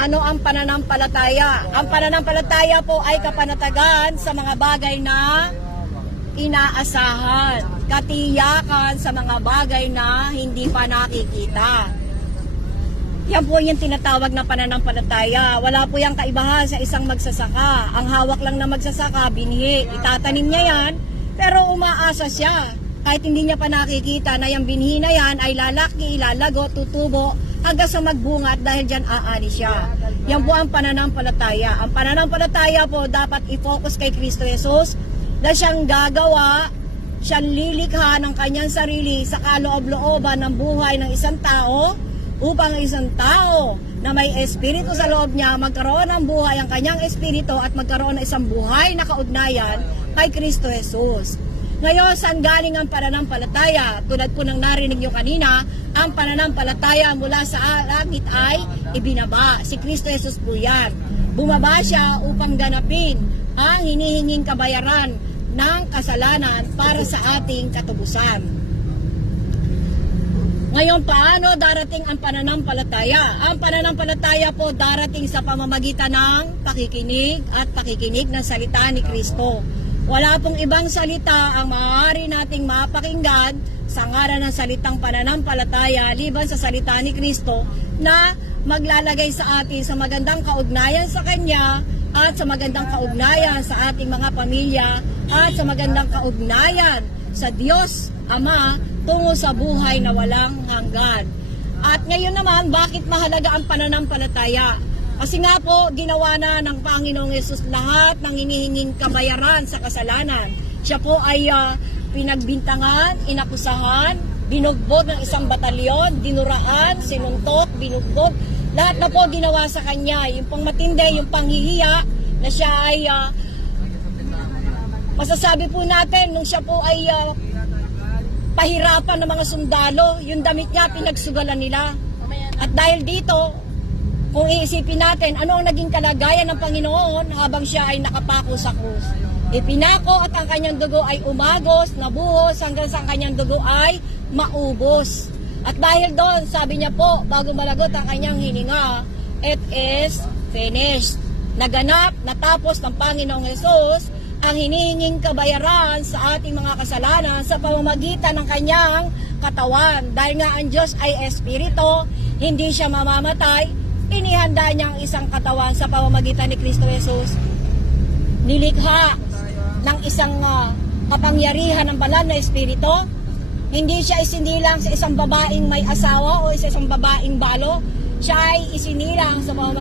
Ano ang pananampalataya? Ang pananampalataya po ay kapanatagan sa mga bagay na inaasahan, katiyakan sa mga bagay na hindi pa nakikita. Yan po yung tinatawag na pananampalataya. Wala po yung kaibahan sa isang magsasaka. Ang hawak lang na magsasaka, binhi. Itatanim niya yan, pero umaasa siya. Kahit hindi niya pa nakikita na yung binhi na yan ay lalaki, lalago, tutubo, hanggang sa magbunga at dahil dyan aani siya. Yan po ang pananampalataya. Ang pananampalataya po dapat i-focus kay Kristo Jesus na siyang gagawa, siyang lilikha ng kanyang sarili sa kaloob-looban ng buhay ng isang tao upang isang tao na may espiritu sa loob niya magkaroon ng buhay ang kanyang espiritu at magkaroon ng isang buhay na kaugnayan kay Kristo Jesus. Ngayon, saan galing ang pananampalataya? Tulad po ng narinig nyo kanina, ang pananampalataya mula sa langit ay ibinaba. Si Kristo Jesus po yan. Bumaba siya upang ganapin ang hinihinging kabayaran ng kasalanan para sa ating katubusan. Ngayon, paano darating ang pananampalataya? Ang pananampalataya po darating sa pamamagitan ng pakikinig at pakikinig ng salita ni Kristo. Wala pong ibang salita ang maaari nating mapakinggan sa ngalan ng salitang pananampalataya liban sa salita ni Kristo na maglalagay sa atin sa magandang kaugnayan sa Kanya at sa magandang kaugnayan sa ating mga pamilya at sa magandang kaugnayan sa Diyos Ama tungo sa buhay na walang hanggan. At ngayon naman, bakit mahalaga ang pananampalataya? Kasi nga po, ginawa na ng Panginoong Yesus lahat ng hinihinging kabayaran sa kasalanan. Siya po ay pinagbintangan, inakusahan, binugbog ng isang batalyon, dinuraan, sinuntok, binugbog. Lahat na po ginawa sa kanya. Yung pang matindi, yung panghihiya, na siya ay, masasabi po natin, nung siya po ay pahirapan ng mga sundalo, yung damit niya, pinagsugalan nila. At dahil dito, kung iisipin natin, ano ang naging kalagayan ng Panginoon habang siya ay nakapako sa krus? Ipinako at ang kanyang dugo ay umagos, nabuhos, hanggang sa ang kanyang dugo ay maubos. At dahil doon, sabi niya po, bago malagot ang kanyang hininga, it is finished. Naganap, natapos ng Panginoong Hesus ang hinihinging kabayaran sa ating mga kasalanan sa pamamagitan ng kanyang katawan. Dahil nga ang Diyos ay espiritu, hindi siya mamamatay, inihanda niya ang isang katawan sa pamamagitan ni Kristo Jesus. Nilikha ng isang kapangyarihan ng banal na espiritu. Hindi siya isinilang sa isang babaeng may asawa o sa isang babaeng balo. Siya ay isinilang sa pamamagitan